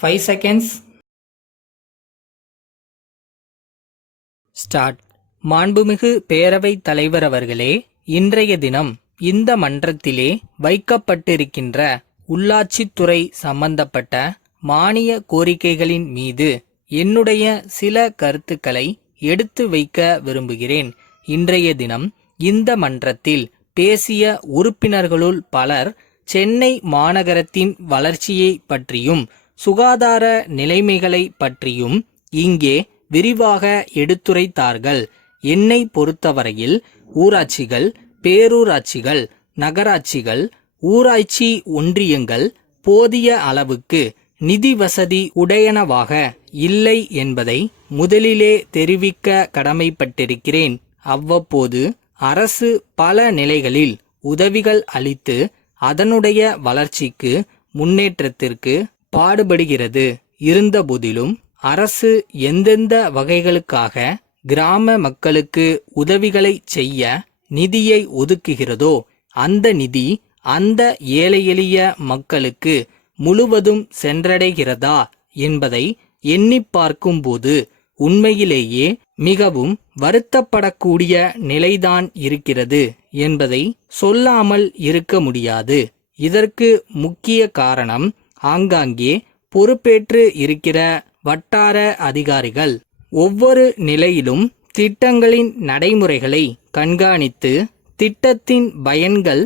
5 seconds. Start. மாண்புமிகு பேரவைத் தலைவர் அவர்களே, இன்றைய தினம் இந்த மன்றத்திலே வைக்கப்பட்டிருக்கின்ற உள்ளாட்சித்துறை சம்பந்தப்பட்ட மானிய கோரிக்கைகளின் மீது என்னுடைய சில கருத்துக்களை எடுத்து வைக்க விரும்புகிறேன். இன்றைய தினம் இந்த மன்றத்தில் பேசிய உறுப்பினர்களுள் பலர் சென்னை மாநகரத்தின் வளர்ச்சியை பற்றியும் சுகாதார நிலைமைகளை பற்றியும் இங்கே விரிவாக எடுத்துரைத்தார்கள். என்னை பொறுத்தவரையில் ஊராட்சிகள், பேரூராட்சிகள், நகராட்சிகள், ஊராட்சி ஒன்றியங்கள் போதிய அளவுக்கு நிதி வசதி உடையனவாக இல்லை என்பதை முதலிலே தெரிவிக்க கடமைப்பட்டிருக்கிறேன். அவ்வப்போது அரசு பல நிலைகளில் உதவிகள் அளித்து அதனுடைய வளர்ச்சிக்கு முன்னேற்றத்திற்கு பாடுபடுகிறது. இருந்தபோதிலும் அரசு எந்தெந்த வகைகளுக்காக கிராம மக்களுக்கு உதவிகளை செய்ய நிதியை ஒதுக்குகிறதோ அந்த நிதி அந்த ஏழை எளிய மக்களுக்கு முழுவதும் சென்றடைகிறதா என்பதை எண்ணி பார்க்கும்போது உண்மையிலேயே மிகவும் வருத்தப்படக்கூடிய நிலைதான் இருக்கிறது என்பதை சொல்லாமல் இருக்க முடியாது. இதற்கு முக்கிய காரணம் ஆங்காங்கே பொறுப்பேற்று இருக்கிற வட்டார அதிகாரிகள் ஒவ்வொரு நிலையிலும் திட்டங்களின் நடைமுறைகளை கண்காணித்து திட்டத்தின் பயன்கள்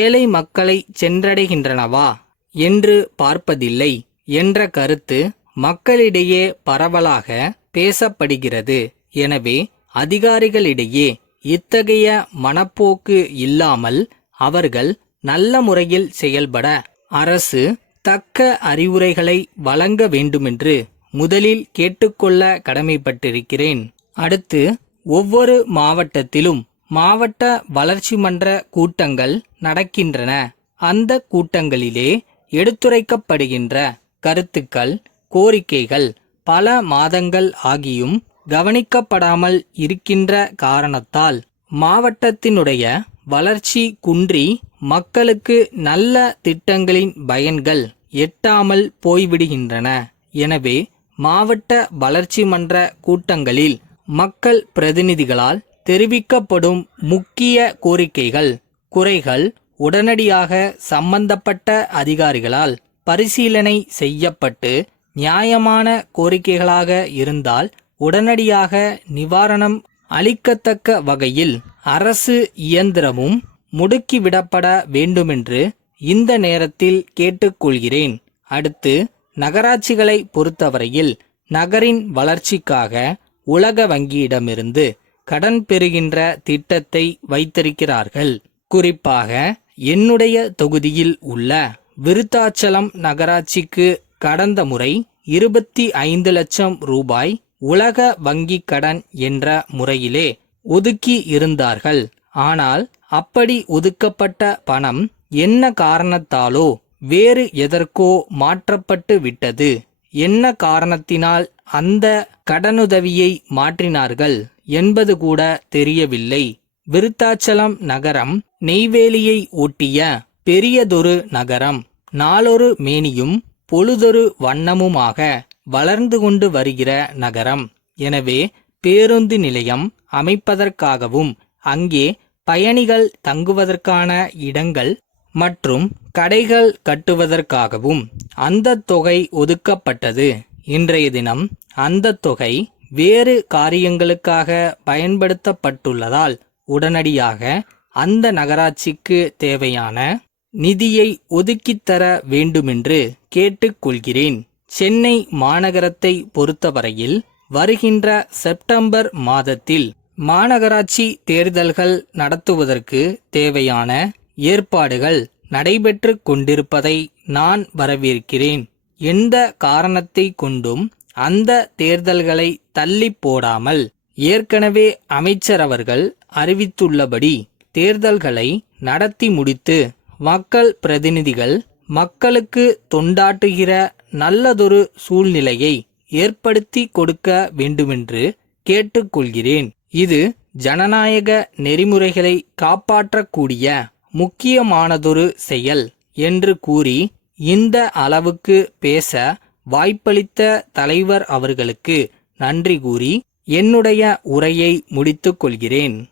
ஏழை மக்களை சென்றடைகின்றனவா என்று பார்ப்பதில்லை என்ற கருத்து மக்களிடையே பரவலாக பேசப்படுகிறது. எனவே அதிகாரிகளிடையே இத்தகைய மனப்போக்கு இல்லாமல் அவர்கள் நல்ல முறையில் செயல்பட அரசு தக்க அறிவுரைகளை வழங்க வேண்டுமென்று முதலில் கேட்டுக்கொள்ள கடமைப்பட்டிருக்கிறேன். அடுத்து, ஒவ்வொரு மாவட்டத்திலும் மாவட்ட வளர்ச்சி மன்ற கூட்டங்கள் நடக்கின்றன. அந்த கூட்டங்களிலே எடுத்துரைக்கப்படுகின்ற கருத்துக்கள், கோரிக்கைகள் பல மாதங்கள் ஆகியும் கவனிக்கப்படாமல் இருக்கின்ற காரணத்தால் மாவட்டத்தினுடைய வளர்ச்சி குன்றி மக்களுக்கு நல்ல திட்டங்களின் பயன்கள் எட்டாமல் போய்விடுகின்றன. எனவே மாவட்ட வளர்ச்சி மன்ற கூட்டங்களில் மக்கள் பிரதிநிதிகளால் தெரிவிக்கப்படும் முக்கிய கோரிக்கைகள், குறைகள் உடனடியாக சம்பந்தப்பட்ட அதிகாரிகளால் பரிசீலனை செய்யப்பட்டு நியாயமான கோரிக்கைகளாக இருந்தால் உடனடியாக நிவாரணம் அளிக்கத்தக்க வகையில் அரசு இயந்திரமும் முடுக்கிவிடப்பட வேண்டுமென்று இந்த நேரத்தில் கேட்டுக்கொள்கிறேன். அடுத்து, நகராட்சிகளை பொறுத்தவரையில் நகரின் வளர்ச்சிக்காக உலக வங்கியிடமிருந்து கடன் பெறுகின்ற திட்டத்தை வைத்திருக்கிறார்கள். குறிப்பாக என்னுடைய தொகுதியில் உள்ள விருத்தாச்சலம் நகராட்சிக்கு கடந்த முறை 25 லட்சம் ரூபாய் உலக வங்கி கடன் என்ற முறையிலே ஒதுக்கி இருந்தார்கள். ஆனால் அப்படி ஒதுக்கப்பட்ட பணம் என்ன காரணத்தாலோ வேறு எதற்கோ மாற்றப்பட்டு விட்டது. என்ன காரணத்தினால் அந்த கடனுதவியை மாற்றினார்கள் என்பது கூட தெரியவில்லை. விருத்தாச்சலம் நகரம் நெய்வேலியை ஒட்டிய பெரியதொரு நகரம். நாளொரு மேனியும் பொழுதொரு வண்ணமுமாக வளர்ந்து கொண்டு வருகிற நகரம். எனவே பேருந்து நிலையம் அமைப்பதற்காகவும் அங்கே பயணிகள் தங்குவதற்கான இடங்கள் மற்றும் கடைகள் கட்டுவதற்காகவும் அந்த தொகை ஒதுக்கப்பட்டது. இன்றைய தினம் அந்த தொகை வேறு காரியங்களுக்காக பயன்படுத்தப்பட்டுள்ளதால் உடனடியாக அந்த நகராட்சிக்கு தேவையான நிதியை ஒதுக்கித்தர வேண்டுமென்று கேட்டுக்கொள்கிறேன். சென்னை மாநகரத்தை பொறுத்தவரையில் வருகின்ற செப்டம்பர் மாதத்தில் மாநகராட்சி தேர்தல்கள் நடத்துவதற்கு தேவையான ஏற்பாடுகள் நடைபெற்று கொண்டிருப்பதை நான் வரவேற்கிறேன். எந்த காரணத்தை கொண்டும் அந்த தேர்தல்களை தள்ளி போடாமல் ஏற்கனவே அமைச்சரவர்கள் அறிவித்துள்ளபடி தேர்தல்களை நடத்தி முடித்து மக்கள் பிரதிநிதிகள் மக்களுக்கு தொண்டாற்றுகிற நல்லதொரு சூழ்நிலையை ஏற்படுத்தி கொடுக்க வேண்டுமென்று கேட்டுக்கொள்கிறேன். இது ஜனநாயக நெறிமுறைகளை காப்பாற்றக்கூடிய முக்கியமானதொரு செயல் என்று கூறி இந்த அளவுக்கு பேச வாய்ப்பளித்த தலைவர் அவர்களுக்கு நன்றி கூறி என்னுடைய உரையை முடித்துக் கொள்கிறேன்.